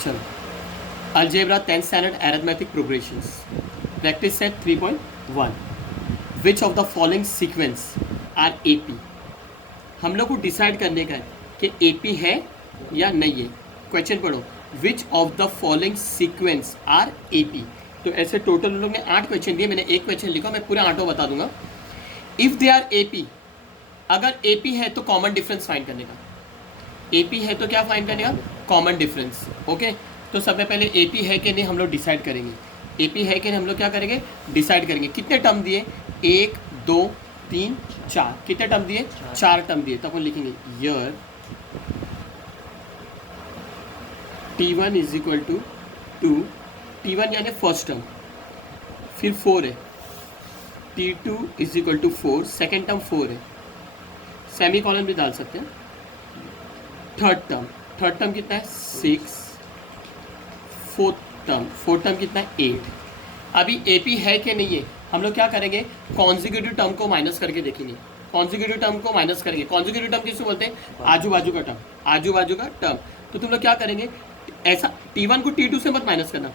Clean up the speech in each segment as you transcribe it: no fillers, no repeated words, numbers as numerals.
चलो, algebra 10th standard arithmetic progressions practice set 3.1 which of the following sequence are AP. हम लोग को decide करने का है कि एपी है या नहीं है। क्वेश्चन पढ़ो, which of the following sequence are AP. तो ऐसे टोटल हम लोग ने 8 क्वेश्चन दिए, मैंने एक क्वेश्चन लिखा, मैं पूरा 8 बता दूंगा। इफ दे आर एपी, अगर एपी है तो कॉमन डिफरेंस फाइंड करने का। एपी है तो क्या फाइंड करने का? Common difference. ओके, तो सबसे पहले एपी है कि नहीं हम लोग डिसाइड करेंगे। एपी है कि नहीं हम लोग क्या करेंगे? डिसाइड करेंगे। कितने टर्म दिए? 1 2 3 4। कितने टर्म दिए? 4 टर्म दिए। तो अपन लिखेंगे यर T1 is equal to 2, T1 यानी फर्स्ट टर्म, फिर 4 है, T2 is equal to 4, second term 4 है, सेमी कॉलन भी डाल सकते हैं। थर्ड टर्म कितना है? 6, फोर्थ टर्म कितना है? 8। अभी एपी है कि नहीं है, हम लोग क्या करेंगे? कॉन्जिक्यूटिव टर्म को माइनस करके देखेंगे। कॉन्जिक्यूटिव टर्म को माइनस करेंगे। कॉन्जिक्यूटिव टर्म किसको बोलते हैं? आजू बाजू का टर्म, आजू बाजू का टर्म। तो तुम लोग क्या करेंगे? ऐसा T1 को T2 से मत माइनस करना।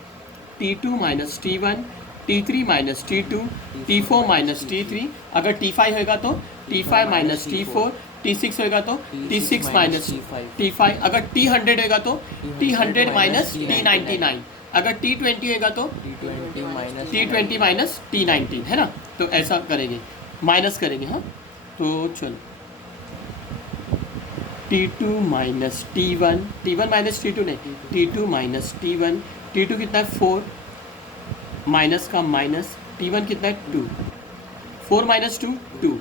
T2 minus T1, T3 minus T2, T4 minus T3। अगर T5 होगा तो T5 माइनस T4, T6 होगा तो T6 माइनस T5। अगर T100 होगा तो T100 माइनस T99। अगर T20 होगा तो T20 माइनस T19, है ना? तो ऐसा करेंगे, माइनस करेंगे। हाँ, तो चलो T2 minus T1, T1 minus T2 नहीं, T2 माइनस T1, T2 कितना है? 4, माइनस का माइनस, T1 कितना है? 2, 4 माइनस 2 2,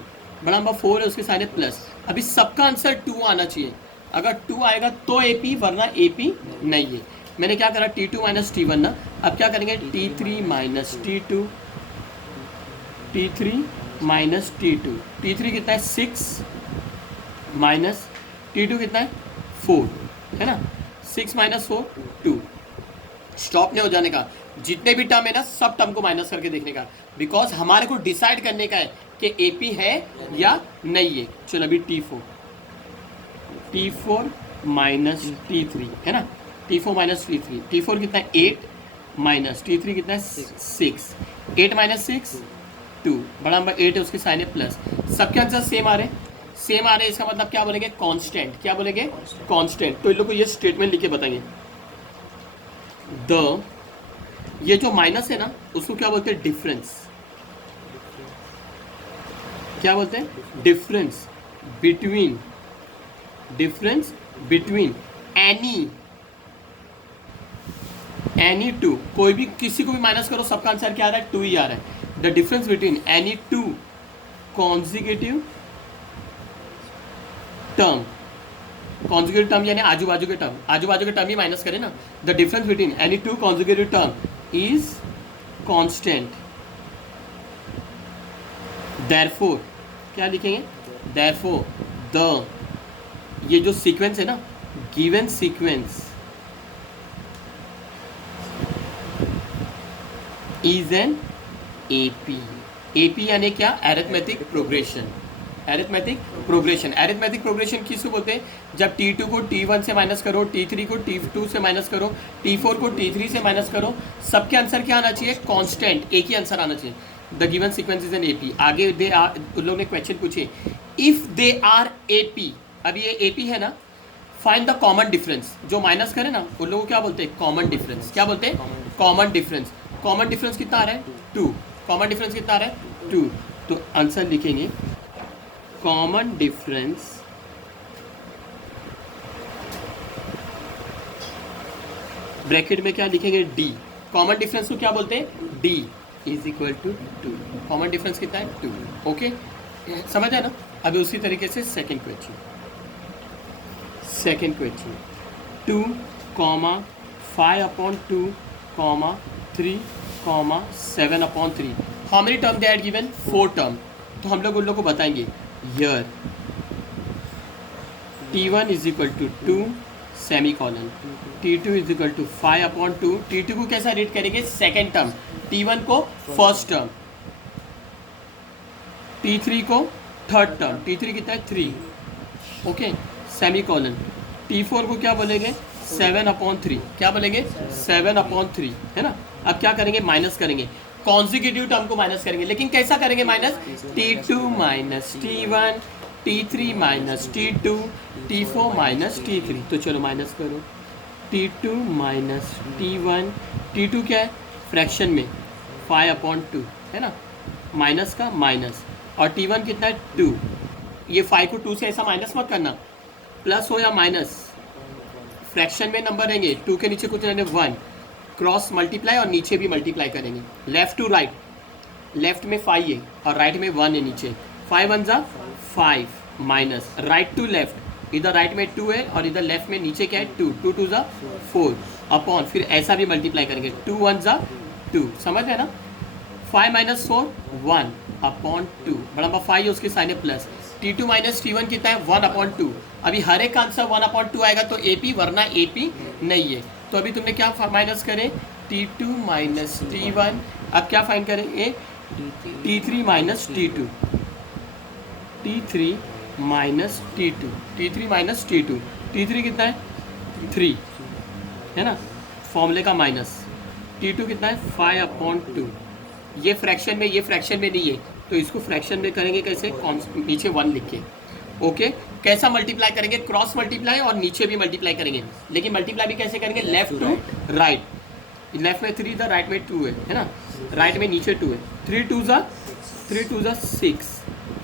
बड़ा नंबर 4 है, उसके साथ प्लस। अभी सबका आंसर 2 आना चाहिए। अगर 2 आएगा तो AP, वरना AP नहीं है। मैंने क्या करा? T2 माइनस T1 ना। अब क्या करेंगे? T3 minus T2, T3 minus T2, T3 कितना है? 6 माइनस T2 कितना है? 4, है ना? 6 माइनस 4 2। स्टॉप नहीं हो जाने का, जितने भी टर्म है ना सब टर्म को माइनस करके देखने का, बिकॉज हमारे को डिसाइड करने का है कि एपी है या नहीं है। चलो अभी T4 माइनस T3, है ना? T4 माइनस T3, T4 कितना है? 8 माइनस T3 कितना है? 6, 8 माइनस 6 2, बड़ा नंबर 8 है, उसके साइन है प्लस। सबके आंसर सेम आ रहे हैं, सेम आ रहे हैं। इसका मतलब क्या बोलेंगे? कांस्टेंट। क्या बोलेंगे? कांस्टेंट। तो इन लोग को ये स्टेटमेंट लिख के बताएंगे। ये जो माइनस है ना, उसको क्या बोलते हैं? डिफरेंस। क्या बोलते हैं? Difference between any two. कोई भी, किसी को भी माइनस करो, सबका आंसर क्या आ रहा है? 2 ही आ रहा है। The difference between any two consecutive term. Consecutive term यानी आजू बाजू के टर्म, आजू बाजू के टर्म ही माइनस करें ना। The difference between any two consecutive term is constant. Therefore क्या लिखेंगे? देयरफॉर द, ये जो सीक्वेंस है ना, given sequence is an AP. AP यानी क्या? Arithmetic progression. अरिथमेटिक प्रोग्रेशन किसको बोलते हैं? जब T2 को T1 से माइनस करो, T3 को T2 से माइनस करो, T4 को T3 से माइनस करो, सबके आंसर क्या आना चाहिए? कांस्टेंट, एक ही आंसर आना चाहिए। The given sequence is an AP. आगे उन लोगों ने क्वेश्चन पूछे, इफ दे आर एपी। अब ये एपी है ना, फाइंड द कॉमन डिफरेंस। जो माइनस करे ना उन लोगों को क्या बोलते हैं? Common difference. क्या बोलते हैं? Common difference. कॉमन डिफरेंस कितना आ रहा है? 2। कॉमन डिफरेंस कितना आ रहा है? 2। तो आंसर लिखेंगे कॉमन डिफरेंस ब्रैकेट में क्या लिखेंगे? D। कॉमन डिफरेंस को क्या बोलते हैं? D is equal to 2। Common difference कितना है? 2। ओके, समझ आया ना? अभी उसी तरीके से second question 2, 5/2, 3, 7/3। How many term they had given? 4 term. तो हम लोग उन लोग को बताएंगे यर T1 is equal to 2 semi colon, T2 is equal to 5/2। T2 को कैसा रीड करेंगे? सेकेंड टर्म, T1 को फर्स्ट टर्म, T3 को थर्ड टर्म। T3 कितना है? 3। Okay, semi colon. T4 को क्या बोलेंगे? 7/3, क्या बोलेंगे 7/3, है ना। अब क्या करेंगे, माइनस करेंगे, कॉन्जिक्यूटिव टर्म को माइनस करेंगे, लेकिन कैसा करेंगे minus, T2 minus T1, T3 minus T2, T4 minus T3। तो चलो माइनस करो, T2 माइनस T1, T2 क्या है फ्रैक्शन में 5/2, है ना, माइनस का माइनस, और T1 कितना है 2। ये 5 को 2 से ऐसा माइनस मत करना, प्लस हो या माइनस, फ्रैक्शन में नंबर रहेंगे, 2 के नीचे कुछ रहने 1, क्रॉस मल्टीप्लाई और नीचे भी मल्टीप्लाई करेंगे, लेफ्ट टू राइट, लेफ्ट में 5 है और राइट में 1 है नीचे, 5 1 जा 5 माइनस राइट टू लेफ्ट, इधर राइट में 2 है और इधर लेफ्ट में नीचे क्या है 2, 2 2 जा 4 अपॉन, फिर ऐसा भी मल्टीप्लाई करेंगे, 2 1 जा 2, समझ है ना। 5 माइनस 4 1 अपॉन 2, बड़ा 5 है उसके साइन है प्लस, T2 माइनस T1 कितना है 1/2। अभी हर एक का आंसर 1/2 आएगा तो AP, वरना AP नहीं है। तो अभी तुमने क्या माइनस करें, T2 माइनस T1, अब क्या फाइंड करेंगे, T3 minus T2, T3 minus T2, T3 minus T2, T3 कितना है 3, है ना, फॉर्मूले का माइनस, T2 कितना है 5/2, ये फ्रैक्शन में, ये फ्रैक्शन में नहीं है, तो इसको फ्रैक्शन में करेंगे कैसे, नीचे 1 लिख के, ओके। कैसा मल्टीप्लाई करेंगे, क्रॉस मल्टीप्लाई और नीचे भी मल्टीप्लाई करेंगे, लेकिन मल्टीप्लाई भी कैसे करेंगे, लेफ्ट टू राइट, लेफ्ट में 3 था, राइट में 2 है ना, राइट में नीचे 2 है, 3 2 जा 6,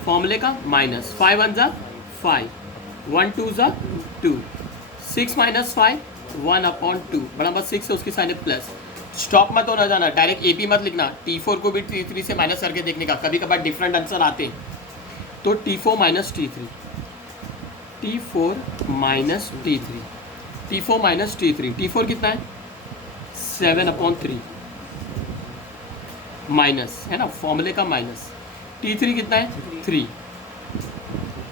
फॉर्मूले का माइनस, 5 1 जा 5, 1 2 जा 2, 6 माइनस 5 1/2, बराबर 6 है उसकी साइन है प्लस। स्टॉप मत होना जाना, डायरेक्ट AP मत लिखना, T4 को भी T3 से माइनस करके देखने का, कभी कभार डिफरेंट आंसर आते हैं। तो T4 minus T3, T4 minus T3, T4 minus T3, T4 कितना है 7/3 माइनस, है ना, फॉर्मूले का माइनस, T3 कितना है 3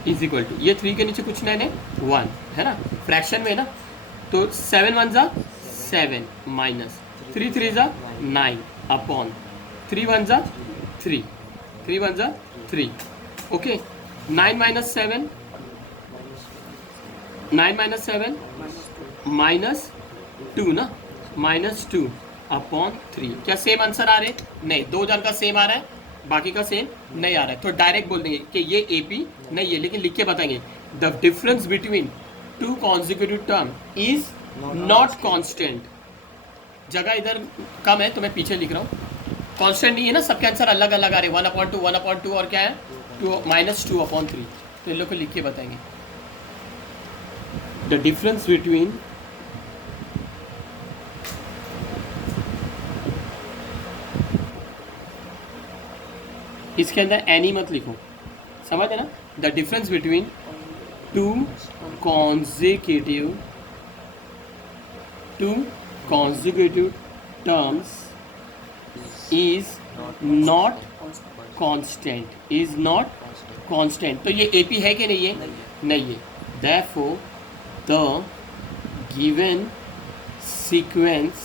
इज इक्वल टू, ये 3 के नीचे कुछ नहीं है 1, है ना, फ्रैक्शन में है ना, तो 7 1 जा 7 माइनस 3 3 जा 9 अपॉन 3 1 जा 3, 3 1 जा 3, ओके। 9 माइनस 7, 9 माइनस 7 माइनस 2 ना, माइनस 2 अपॉन 3, क्या सेम आंसर आ रहे, नहीं, 2 जन का सेम आ रहा है, बाकी का सेम नहीं आ रहा है, तो डायरेक्ट बोल देंगे कि ये AP नहीं है, लेकिन लिख के बताएंगे, the difference between 2 consecutive term is not constant, जगह इधर कम है तो मैं पीछे लिख रहा हूँ, कांस्टेंट नहीं है ना, सबके आंसर अलग अलग आ रहे, 1/2 1/2 और क्या है 2 माइनस 2/3, तो इन लोग को लिख के बताएंगे, द डिफरेंस बिटवीन इसके अंदर एनी मत लिखो, समझ है ना, the difference between 2 consecutive terms is not constant, तो ये AP है कि नहीं है, नहीं है, therefore the given sequence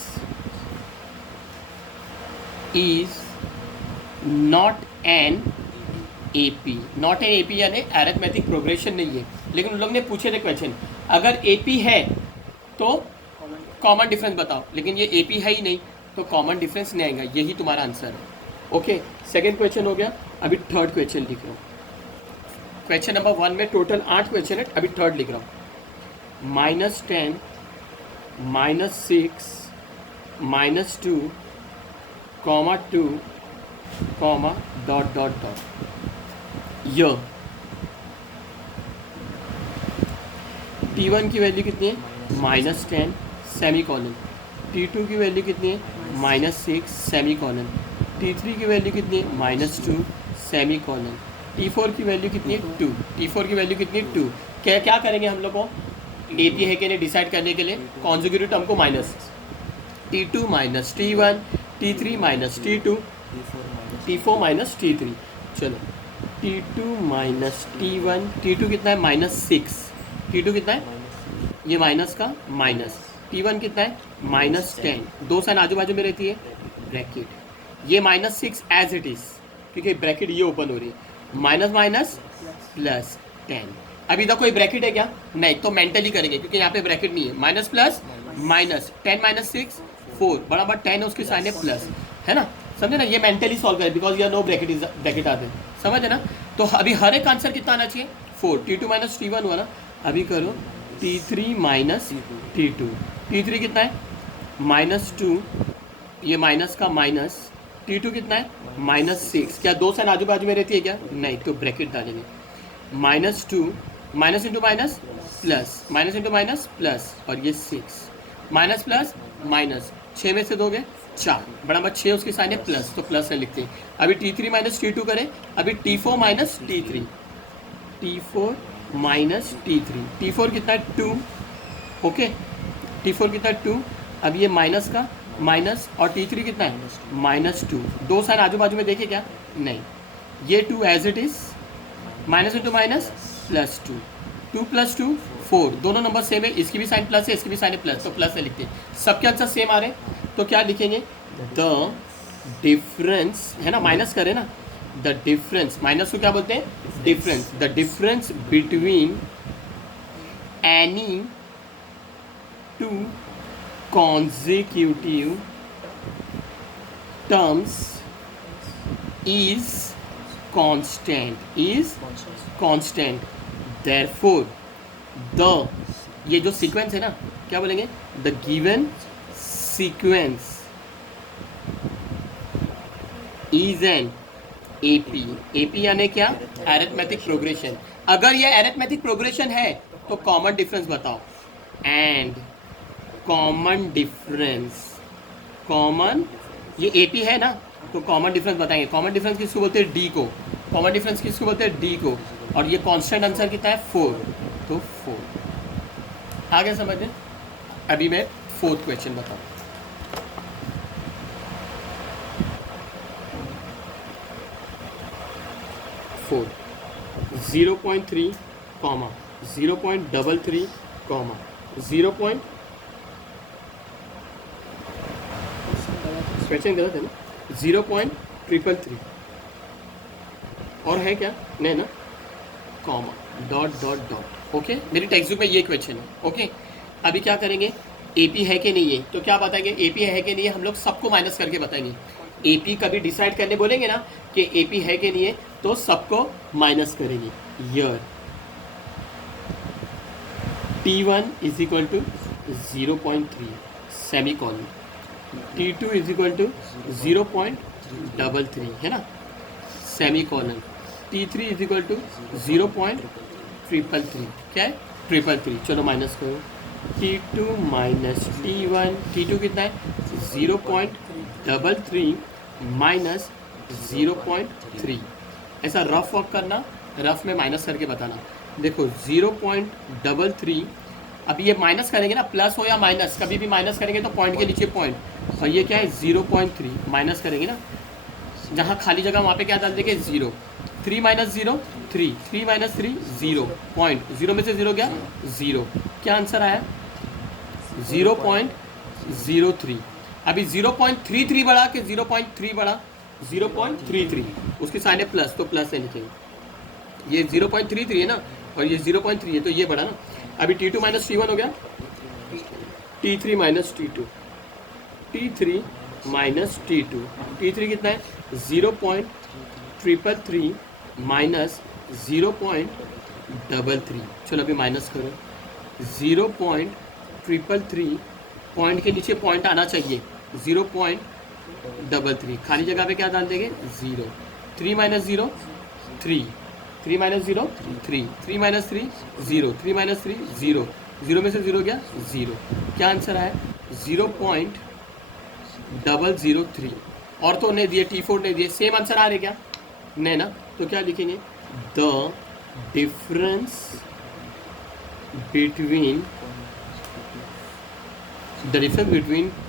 is not an AP, not an AP यानी अरिथमेटिक प्रोग्रेशन नहीं है, लेकिन उन लोग ने पूछे थे क्वेश्चन, अगर AP है तो कॉमन डिफरेंस बताओ, लेकिन ये AP है ही नहीं तो कॉमन डिफरेंस नहीं आएगा, यही तुम्हारा आंसर है, ओके। सेकंड क्वेश्चन हो गया, अभी थर्ड क्वेश्चन लिख रहा हूँ, क्वेश्चन नंबर 1 में टोटल 8 क्वेश्चन है, अभी थर्ड लिख रहा हूँ, -10 -6 -2 2 डॉट डॉट डॉट, यह T1 की वैल्यू कितनी है -10 सेमी कॉलन, T2 की वैल्यू कितनी है -6 सेमी कॉलन, T3 की वैल्यू कितनी है -2 सेमी कॉलन, T4 की वैल्यू कितनी है 2, T4 की वैल्यू कितनी है 2। क्या क्या करेंगे हम लोग को, AP है कि नहीं डिसाइड करने के लिए, कॉन्जिक्यूटिव टर्म को minus, T2 minus T1, T3 minus T2, T4 minus T3, चलो T2 माइनस T1, T2 कितना है -6, T2 कितना है, ये माइनस का माइनस, T1 कितना है -10, 2 साइन आजू बाजू में रहती है, ब्रैकेट, ये -6 एज इट इज़, क्योंकि ब्रैकेट ये ओपन हो रही है, माइनस माइनस प्लस 10, अभी इधर कोई ब्रैकेट है क्या? नहीं, तो मेंटली करेंगे क्योंकि यहाँ पे ब्रैकेट नहीं है। माइनस प्लस माइनस, 10 माइनस 6 4, बराबर 10 है, उसके साइन है प्लस, है ना? समझे ना? ये मेंटली सॉल्व करें बिकॉज यार नो ब्रैकेट इज ब्रैकेट आते हैं, समझ है ना? तो अभी हर एक आंसर कितना आना चाहिए? 4। T2 माइनस T1 हुआ ना? अभी करो T3 माइनस T2। T3 कितना है? -2, ये माइनस का माइनस, T2 कितना है? -6। क्या दो साइन आजू बाजू में रहती है क्या? नहीं, तो ब्रैकेट डालेंगे। -2 minus into minus plus, minus into minus plus, और ये 6 माइनस प्लस माइनस, 6 में से दोगे 4, बराबर 6, उसकी साइन है प्लस, तो प्लस है लिखते हैं। अभी T3 माइनस T2 करें, अभी T4 minus T3, T4 minus T3, T4 कितना है? 2, ओके, T4 कितना है? 2। अब ये माइनस का माइनस, और T3 कितना है? -2। दो साइन आजू बाजू में देखे क्या? नहीं, ये 2 as it is, minus into minus plus 2, 2 plus 2 4, दोनों नंबर सेम है, इसकी भी साइन प्लस है, इसकी भी साइन है प्लस, तो प्लस है लिखते हैं। सबके आंसर सेम आ रहे हैं, तो क्या लिखेंगे? द डिफरेंस, है ना, माइनस करें ना, द डिफरेंस, माइनस को क्या बोलते हैं? Difference. The difference between any two consecutive terms is constant, therefore the, ये जो सीक्वेंस है ना, क्या बोलेंगे? The given sequence is an AP. AP यानी क्या? Arithmetic progression. अगर ये अरिथमेटिक प्रोग्रेशन है तो कॉमन डिफरेंस बताओ। एंड कॉमन डिफरेंस, कॉमन, ये एपी है ना, तो कॉमन डिफरेंस बताएंगे। कॉमन डिफरेंस किसको बोलते हैं? डी को। कॉमन डिफरेंस किसको बोलते हैं? डी को। और ये कांस्टेंट आंसर कितना है? 4, तो 4। आगे समझें। अभी मैं 4th क्वेश्चन बताऊँ। Four 0.3 comma 0.33 comma 0. क्वेश्चन गलत है ना? 0.333 और है क्या? नहीं ना, comma dot dot dot. Okay, मेरी टेक्स्ट बुक में ये क्वेश्चन है। ओके, अभी क्या करेंगे? एपी है कि नहीं है, तो क्या बताएंगे? एपी है कि नहीं है, हम लोग सबको माइनस करके बताएंगे। एपी कभी डिसाइड करने बोलेंगे ना कि एपी है कि नहीं है, तो सबको माइनस करेंगे। Here T1 is equal to 0.3 semi colon, T2 is equal to 0.33, है ना, semicolon, T3 is equal to 0.333, क्या है? 333। चलो माइनस करो, T2 माइनस T1, T2 कितना है? 0.33 माइनस 0.3। ऐसा रफ वर्क करना, रफ में माइनस करके बताना। देखो 0.33, अभी ये माइनस करेंगे ना, प्लस हो या माइनस, कभी भी माइनस करेंगे तो पॉइंट के नीचे पॉइंट, और ये क्या है? 0.3 माइनस करेंगे ना, जहाँ खाली जगह वहाँ पे क्या डाल देंगे? 0। 3 माइनस 0 3, 3 माइनस 3 0, पॉइंट 0 में से 0 गया 0। क्या आंसर आया? 0.03। अभी 0.33 बढ़ा कि 0.3 बढ़ा? 0.33, उसके साइन है प्लस, तो प्लस है लिखेंगे। ये 0.33 है ना, और ये 0.3 है, तो ये बढ़ा ना। अभी T2 माइनस T1 हो गया, T3 minus T2, T3 minus T2, T3 कितना है? 0.333 माइनस 0.33। चलो अभी माइनस करो, 0.333, पॉइंट के नीचे पॉइंट आना चाहिए, 0.33, खाली जगह पे क्या डाल देंगे? 0। 3 माइनस 0 3, 3 माइनस 0 3, 3 माइनस 3 0, 3 माइनस 3 0, 0 में से 0 गया 0। क्या आंसर आया? 0.003। और तो नहीं दिए, T4 नहीं दिए, सेम आंसर आ रहे क्या? नहीं ना, तो क्या लिखेंगे? The difference between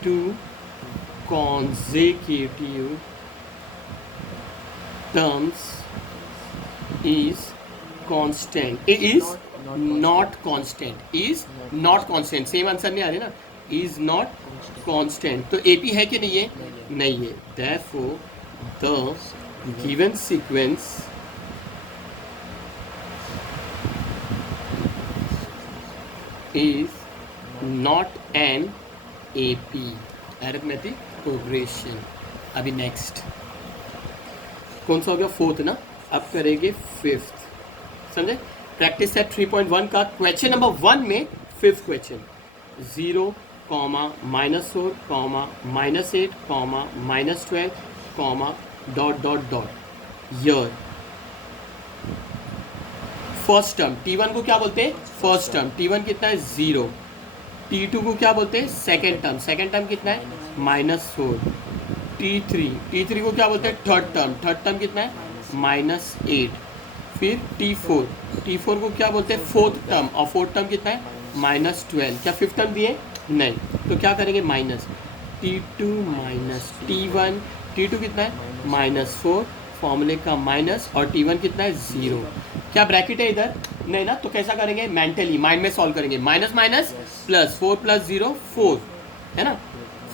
two consecutive terms is constant, is not constant, is not constant, same answer नहीं आ रहे ना, is not constant, तो AP है कि नहीं है? नहीं है। therefore the given sequence is not an A P, arithmetic progression. अभी नेक्स्ट कौन सा हो गया, फोर्थ ना, अब करेंगे फिफ्थ, समझे। प्रैक्टिस सेट 3.1 का क्वेश्चन नंबर 1 में fifth question, 0, -4, -8, -12, dot dot dot year. First term T1 को क्या बोलते हैं, फर्स्ट टर्म, T1 कितना है 0। T2 को क्या बोलते हैं, सेकेंड टर्म, सेकेंड टर्म कितना है -4। T3 को क्या बोलते हैं, थर्ड टर्म कितना है -8। फिर T4 को क्या बोलते हैं, फोर्थ टर्म, और फोर्थ टर्म कितना है -12। क्या फिफ्थ टर्म दिए, नहीं, तो क्या करेंगे minus T2 minus T1, T2 कितना है -4, फॉर्मूले का माइनस, और T1 कितना है 0। क्या ब्रैकेट है इधर, नहीं ना, तो कैसा करेंगे, मेंटली माइंड में सॉल्व करेंगे, माइनस माइनस प्लस, 4 + 0 4, है ना।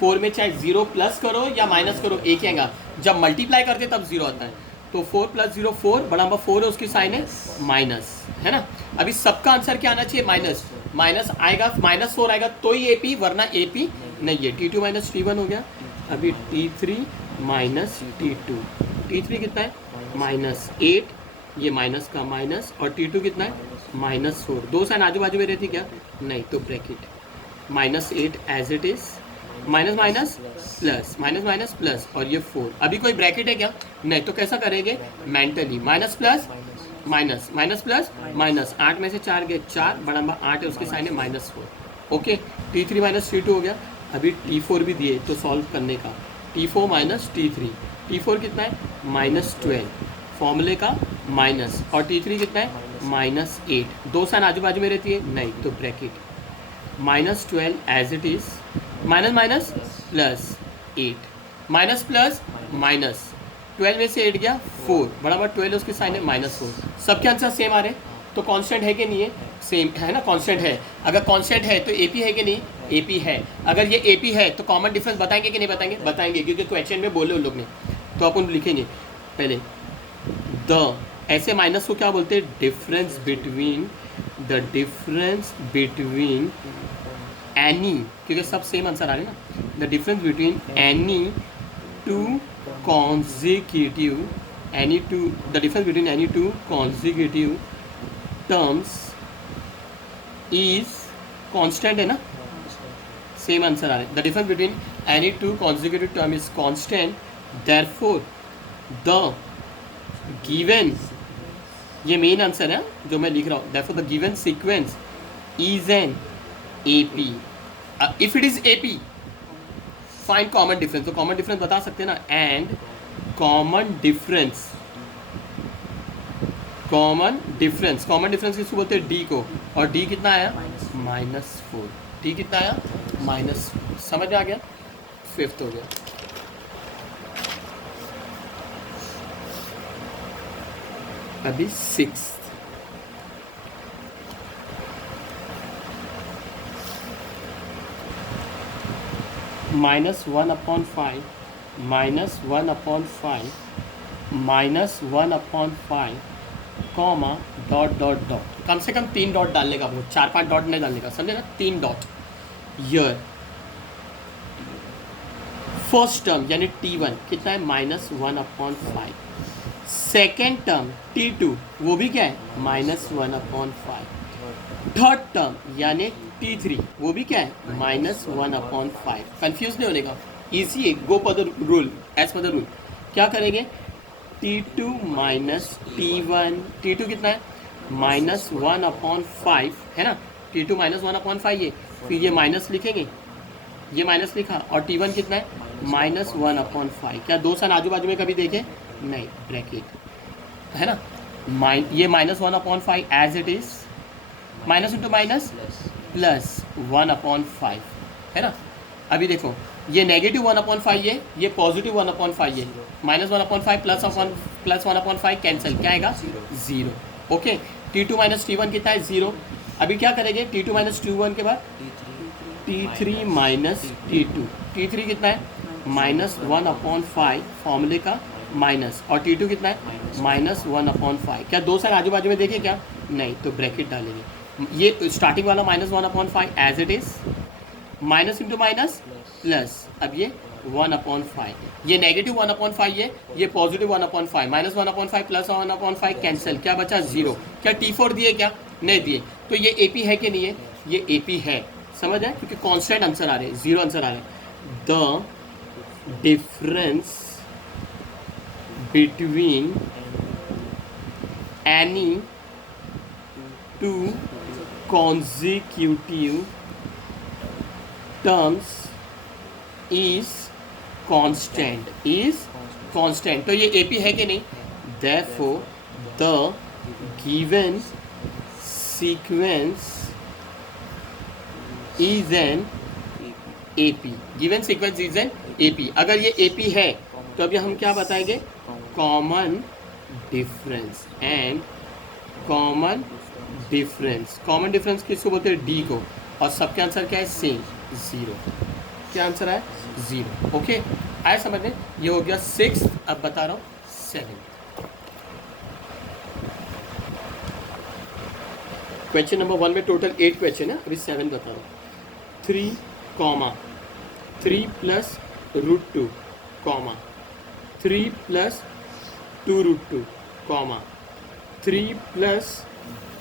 4 में चाहे 0 प्लस करो या माइनस करो एक ही आएगा, जब मल्टीप्लाई करते तब 0 आता है। तो 4 + 0 4, बड़ा नंबर 4 है, उसकी साइन है माइनस, है ना। अभी सबका आंसर क्या आना चाहिए, माइनस, माइनस आएगा, -4 आएगा तो ही AP, वरना AP नहीं है। T2 माइनस T1 हो गया। अभी T3 माइनस T2, T3 कितना है -8, ये माइनस का माइनस, और T2 कितना है -4। दो साइन आजू बाजू में रहती क्या, नहीं, तो bracket -8 as it is, minus minus plus, minus minus plus, और ये 4। अभी कोई ब्रैकेट है क्या, नहीं, तो कैसा करेंगे, mentally minus plus minus, minus plus minus, 8 में से 4 गए 4, बड़ा नंबर 8 है, उसके साइन है -4। ओके, T3 माइनस T2 हो गया। अभी T4 भी दिए तो सॉल्व करने का, T4 माइनस T4 कितना है -12, फॉर्मूले का माइनस, और T3 कितना है -8। दो साइन आजू बाजू में रहती है, नहीं, तो bracket -12 as it is, minus minus plus 8, minus plus minus, 12 में से 8 गया 4, बराबर 12 उसकी साइन है -4। सबके आंसर सेम आ रहे, तो कांस्टेंट है कि नहीं है, सेम है ना, कांस्टेंट है। अगर कांस्टेंट है तो AP है कि नहीं, AP है। अगर ये AP है तो कॉमन डिफरेंस बताएंगे कि नहीं बताएंगे, बताएंगे, क्योंकि क्वेश्चन में बोले उन लोग ने। तो अपन लिखेंगे पहले द, ऐसे माइनस को क्या बोलते हैं, difference between, the difference between any, क्योंकि सब सेम आंसर आ रहे हैं ना, the difference between any two consecutive, the difference between any two consecutive terms is constant, है ना, सेम आंसर आ रहे हैं। The difference between any two consecutive term is constant, therefore the given, ये main answer है जो मैं लिख रहा हूँ, therefore the given sequence is an AP। if it is AP, find common difference, तो कॉमन डिफरेंस बता सकते हैं ना, एंड कॉमन डिफरेंस किसको बोलते हैं, D को, और D कितना आया -4, D कितना आया -4, समझ में आ गया, फिफ्थ हो गया। अभी six, -1/5, -1/5, -1/5, comma, dot dot dot, कम से कम 3 डॉट डालने का, बहुत 4-5 डॉट नहीं डालने का, समझे ना, 3 डॉट। ईयर फर्स्ट टर्म यानी T1 कितना है -1/5, सेकेंड टर्म T2 वो भी क्या है -1/5, थर्ड टर्म यानी T3 वो भी क्या है -1/5। कंफ्यूज नहीं होने का, इजी है, go per the rule, as per the rule. क्या करेंगे, T2 माइनस T1, T2 कितना है -1/5, है ना, T2 -1/5 ये, फिर ये माइनस लिखेंगे, ये माइनस लिखा, और T1 कितना है -1/5। क्या दो सन आजू बाजू में कभी देखे, नहीं, ब्रैकेट, है ना, ये -1/5 as it is, minus into minus plus 1/5, है ना। अभी देखो ये नेगेटिव 1/5 ये पॉजिटिव 1/5 ये, -1/5 प्लस 1/5 कैंसिल, क्या आएगा 0। ओके, T2 माइनस T1 कितना है 0। अभी क्या करेंगे, T2 माइनस T1 के बाद T3 माइनस T2, T3 कितना है -1/5, फॉर्मूले का माइनस, और T2 कितना है -1/5। क्या दो साइड आजू बाजू में देखिए क्या, नहीं, तो ब्रैकेट डालेंगे, ये स्टार्टिंग वाला -1/5 as it is, minus into minus plus, अब ये 1/5, ये नेगेटिव 1/5 ये पॉजिटिव 1/5, -1/5 प्लस 1/5 कैंसिल, क्या बचा 0। क्या T4 दिए क्या? नहीं दिए, तो ये AP है कि नहीं है? ये AP है, समझ आए, क्योंकि कांस्टेंट आंसर आ रहे हैं, 0 आंसर आ रहे हैं। The difference between any two consecutive terms is constant, तो ये AP है कि नहीं? therefore the given sequence is an AP, given sequence is an AP। अगर ये AP है तो अभी हम क्या बताएंगे? Common difference and common difference किसको बोलते हैं? D को, और सबके आंसर क्या है? सेम 0। क्या आंसर है? 0। ओके, आया समझ में? ये हो गया 6। अब बता रहा हूँ 7। क्वेश्चन नंबर 1 में टोटल 8 क्वेश्चन है, अभी 7 बता रहा हूँ। 3 plus √2 comma 3 plus 2√2 comma 3 plus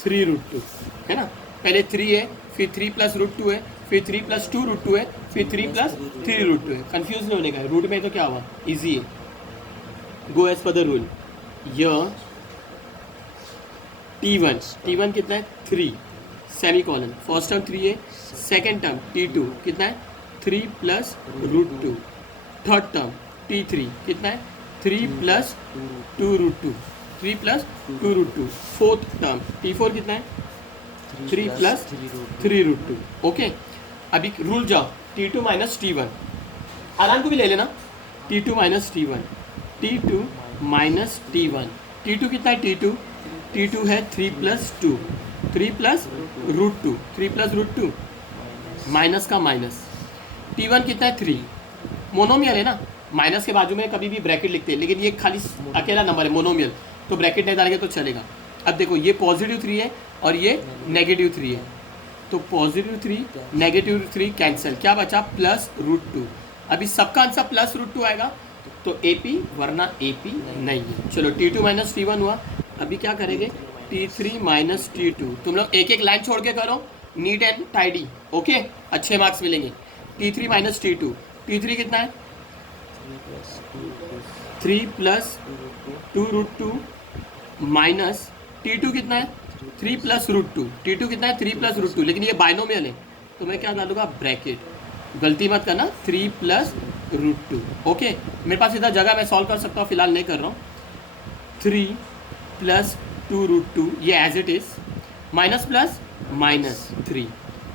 3√2 है ना। पहले 3 है, फिर 3 प्लस √2 है, फिर 3 प्लस 2√2 है, फिर 3 प्लस 3√2 है। कंफ्यूज नहीं होने का, रूट में तो क्या हुआ? इजी है। Go as per the rule. य T1 कितना है? 3 सेमी कॉलन, फर्स्ट टर्म 3 है, सेकेंड टर्म T2 कितना है? 3 प्लस √2, थर्ड टर्म T3 कितना है? 3 plus 2√2, 3 plus 2√2, fourth term T4 कितना है? 3 प्लस 3√2। ओके, अभी रूल जाओ, T2 माइनस T1, आराम को भी ले लेना, T2 minus T1, T2 minus T1, T2 कितना है? T2 है 3 प्लस 2, 3 प्लस √2, 3 प्लस √2 माइनस का माइनस। T1 कितना है? 3, मोनोमियल है ना, माइनस के बाजू में कभी भी ब्रैकेट लिखते हैं, लेकिन ये खाली अकेला नंबर है मोनोमियल, तो ब्रैकेट नहीं डालेंगे तो चलेगा। अब देखो, ये पॉजिटिव 3 है और ये नेगेटिव 3 है, तो पॉजिटिव 3 नेगेटिव 3 कैंसिल, क्या बचा? प्लस √2। अभी सबका आंसर प्लस √2 आएगा, तो AP, वरना AP नहीं है। चलो, T2 माइनस T1 हुआ। अभी क्या करेंगे? T3 minus T2। तुम लोग एक एक लाइन छोड़ के करो, नीट एंड टाइडी, ओके, अच्छे मार्क्स मिलेंगे। T3 माइनस T2, T3 कितना है? 3 प्लस 2√2 माइनस T2 कितना है? 3 प्लस √2, T2 कितना है? 3 प्लस √2, लेकिन ये बाइनोमियल है, तो मैं क्या डालूंगा? ब्रैकेट, गलती मत करना, 3 प्लस √2। ओके, मेरे पास इधर जगह, मैं सॉल्व कर सकता हूँ, फिलहाल नहीं कर रहा हूँ। 3 प्लस 2√2, ये as it is, minus plus minus 3,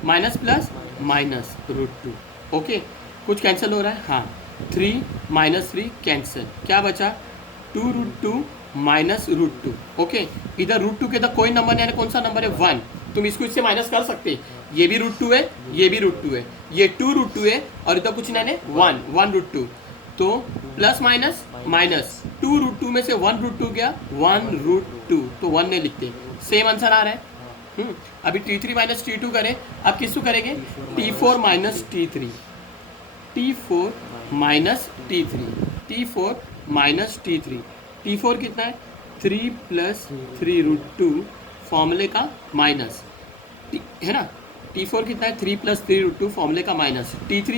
minus plus minus √2। Okay, कुछ कैंसिल हो रहा है? हाँ, 3 माइनस 3 कैंसिल, क्या बचा? 2√2 माइनस √2। ओके, इधर √2 के इधर कोई नंबर नहीं है, कौन सा नंबर है? 1। तुम इसको इससे माइनस कर सकते, ये भी √2 है, ये भी √2 है, ये 2√2 है, और इधर कुछ नहीं है, 1 √2, तो प्लस माइनस माइनस, 2√2 में से 1 √2 गया, 1 √2, तो 1 नहीं लिखते, सेम आंसर आ रहा है। अभी T3 माइनस T2 करें, अब किसको करेंगे? T4 minus T3, T4 minus T3, T4 minus T3, T4 कितना है? 3 प्लस 3√2, फॉर्मूले का माइनस, है ना। T4 कितना है? 3 प्लस 3√2, फॉर्मूले का माइनस। T3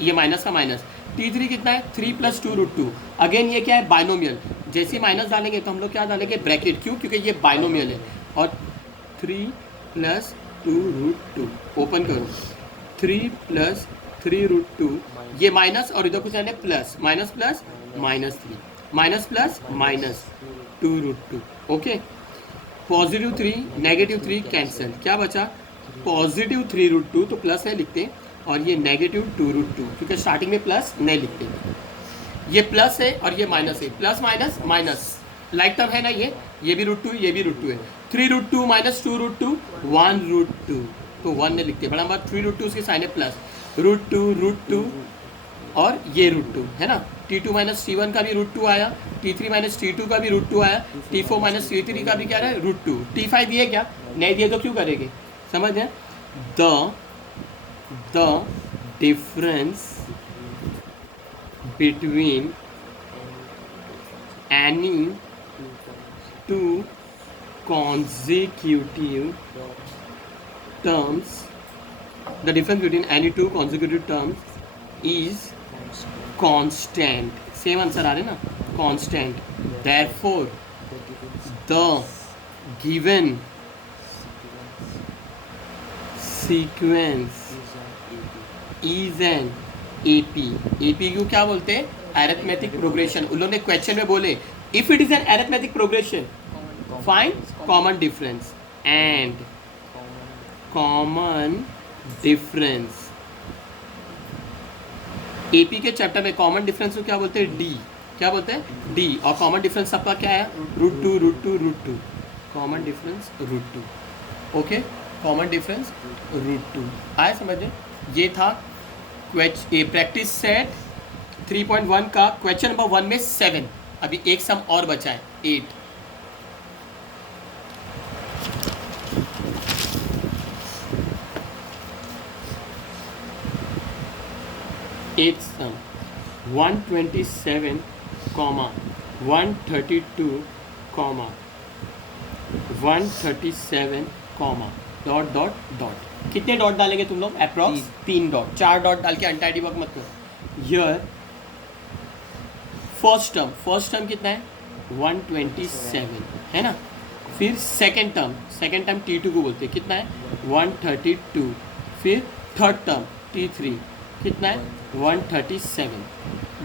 ये माइनस का माइनस। T3 कितना है? 3 प्लस 2√2। अगेन ये क्या है? बाइनोमियल, जैसे ही माइनस डालेंगे तो हम लोग क्या डालेंगे? ब्रैकेट, क्यों? क्योंकि ये बाइनोमियल है। और 3 प्लस 2√2, ओपन करो, 3 प्लस 3√2, ये माइनस और इधर कुछ आने plus, minus plus minus 3, minus plus minus 2√2। Okay, positive 3 negative 3 cancel, क्या बचा? पॉजिटिव 3√2, तो प्लस है लिखते हैं, और ये नेगेटिव 2√2, क्योंकि स्टार्टिंग में प्लस नहीं लिखते, ये प्लस है और ये माइनस है, plus minus minus, like term है ना, ये भी √2, ये भी √2 है। 3√2 माइनस 2√2, 1√2, तो 1 नहीं लिखते, बड़ा बात 3√2 उसके साइन है प्लस, √2 और ये √2 है ना। T2 माइनस T1 का भी √2 आया, T3 माइनस T2 का भी √2 आया, T4 माइनस T3 का भी क्या रहा है? √2। T5 दिए क्या? नहीं दिए तो क्यों करेंगे? समझ गए? The difference between any two consecutive terms, the difference between any two consecutive terms is constant. Same answer आ रहे ना, constant. Therefore the given sequence is an AP. AP को क्या बोलते हैं? Arithmetic progression. उन्होंने क्वेश्चन में बोले if it is an arithmetic progression find common difference and common difference. AP के चैप्टर में कॉमन डिफरेंस को क्या बोलते हैं? डी. क्या बोलते हैं? डी. और कॉमन डिफरेंस सबका क्या है? Root two. Common difference root two. Okay, common difference root two. आया समझ में? ये था प्रैक्टिस सेट 3.1 का क्वेश्चन नंबर 1 में 7. अभी एक सम और बचा है 8. Eighth sum 127, 132, 137, dot. कितने डॉट डालेंगे तुम लोग? Approx 3 dot. 4 डॉट डाल के अनटाइडी वर्क मत करो. हियर फर्स्ट टर्म कितना है? 127 है ना. फिर सेकेंड टर्म T2 को बोलते हैं. कितना है? 132. फिर थर्ड टर्म T3 कितना है? 137.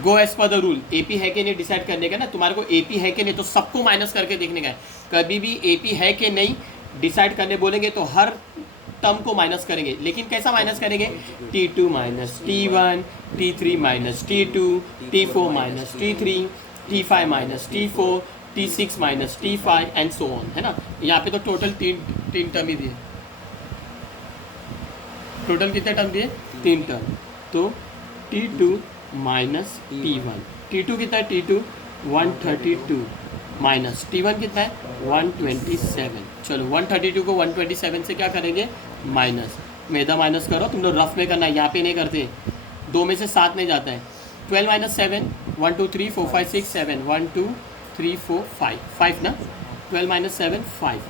Go as per the rule. AP है कि नहीं डिसाइड करने का ना. तुम्हारे को AP है कि नहीं तो सबको माइनस करके देखने का है. कभी भी AP है कि नहीं डिसाइड करने बोलेंगे तो हर टर्म को माइनस करेंगे. लेकिन कैसा माइनस करेंगे? T2 minus T1, T3 minus T2, T4 minus T3, T5 minus T4, T6 minus T5 and so on. है ना. यहाँ पे तो टोटल तीन टर्म ही दिए. टोटल कितने टर्म दिए? 3 टर्म. तो T2 माइनस T1. T2 कितना है? T2 132 माइनस T1 कितना है? 127. चलो 132 को 127 से क्या करेंगे? माइनस. मेदा माइनस करो. तुम लोग रफ में करना है, यहाँ पे नहीं करते. 2 में से 7 नहीं जाता है. 12 माइनस 7 1 2 3 4 5 6 7 1 2 3 4 5 ना. 12 माइनस 7 5.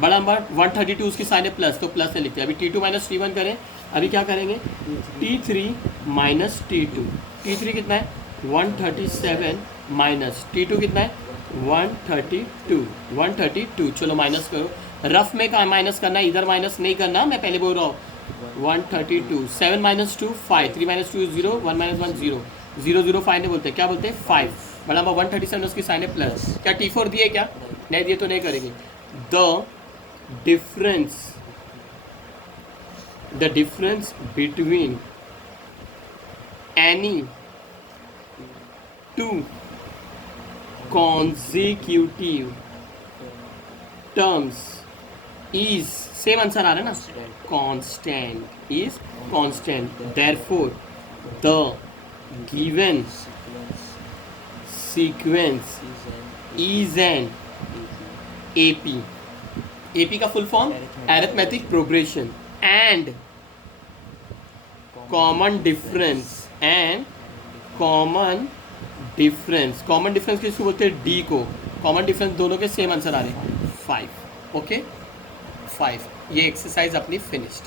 बड़ा नंबर 132 उसकी साइन है प्लस, तो प्लस से लिखते हैं. अभी T2 माइनस T1 करें. अभी क्या करेंगे? T3 minus T2. T3 कितना है? 137 माइनस T2 कितना है? 132. चलो माइनस करो. रफ में का माइनस करना, इधर माइनस नहीं करना. मैं पहले बोल रहा हूँ. 132. 7 माइनस 2 5. 3 माइनस 2 0. 1 माइनस 1 0. 0 0 5 नहीं बोलते. क्या बोलते हैं? 5. बड़ा नंबर 137 उसकी साइन है प्लस. क्या T4 दिए? क्या नहीं दिए तो नहीं करेंगे. The difference between any two consecutive terms is same answer आ रहा है ना. Constant is constant. Therefore the given sequence is an AP. AP का full form arithmetic progression. And common difference किसको बोलते हैं? डी को. कॉमन डिफरेंस दोनों के सेम आंसर आ रहे हैं 5. ओके 5. ये एक्सरसाइज अपनी फिनिश्ड.